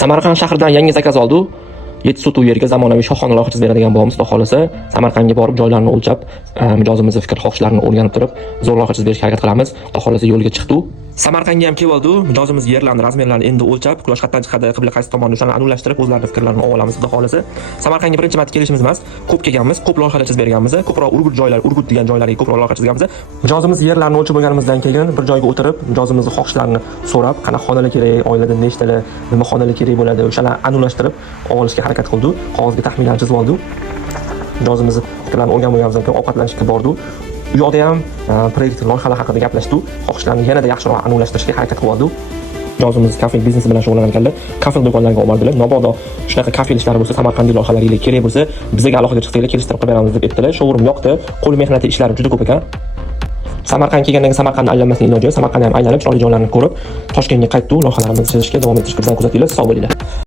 Samarqand shahridan yangi zakaz oldi. 7 sotuv yerga zamonaviy shohxona loyihasi beradigan bo'lamiz. Xudo xolasa, Samarqandga borib joylarni o'lchab, mijozimizni fikr xohishlarini o'rganib turib, zo'r loyiha chizib berishga harakat qilamiz. Xudo xolasa yo'lga chiqdi. Samarqandga ham kelib oldi. Mijozimiz yerlarni, razmerlarini endi o'lchab, qulosh qayerdan chiqadi, qibla qaysi tomonni o'shani aniqlashtirib, o'zlarining fikrlarini olamiz. Xudo xolasa, Samarqandga birinchi marta kelishimiz emas, ko'p kelganmiz, ko'p loyihalar chizib berganmiz, ko'proq Urgut joylar, Urgut degan joylarga ko'proq loyiha chizganmiz. Mijozimiz yerlarni o'lchab bo'lganimizdan keyin bir joyga o'tirib, mijozimizni xohishlarini so'rab, qanaqa xonalar kerak, oilada nechtalar, nima xonalar kerak bo'ladi, o'shalarni aniqlashtirib olishga harakat qildi. Qog'ozga taxminlar chizib oldi. Mijozimiz fikrlarini o'rganmaganimizdan keyin ovqatlanishga bordi. U yoqda ham proyekt loyihalar haqida gaplashdi. Xohishlarini yanada yaxshiroq aniqlashtirishga harakat qilib oldi. Mijozimiz kafe biznesi bilan shug'ullanganlar, kafe do'konlariga olib bordilar. Mabodo shunaqa kafe ishlari bo'lsa, Samarqandlik loyihalarga kerak bo'lsa, bizga alohida chiqinglar, kelishtirib qilib beramiz deb aytdilar. Showroom yoqdi. Qo'l mehnati ishlari juda ko'p ekan. Samarqandga kelgandan keyin Samarqandni aylanmasning iloji yo'q. Samarqandni ham aylanib, chiroyli joylarni ko'rib, Toshkentga qaytdi. Loyihalarimizni chizishga davom ettirishga bizdan kuzatinglar. Sog' bo'linglar.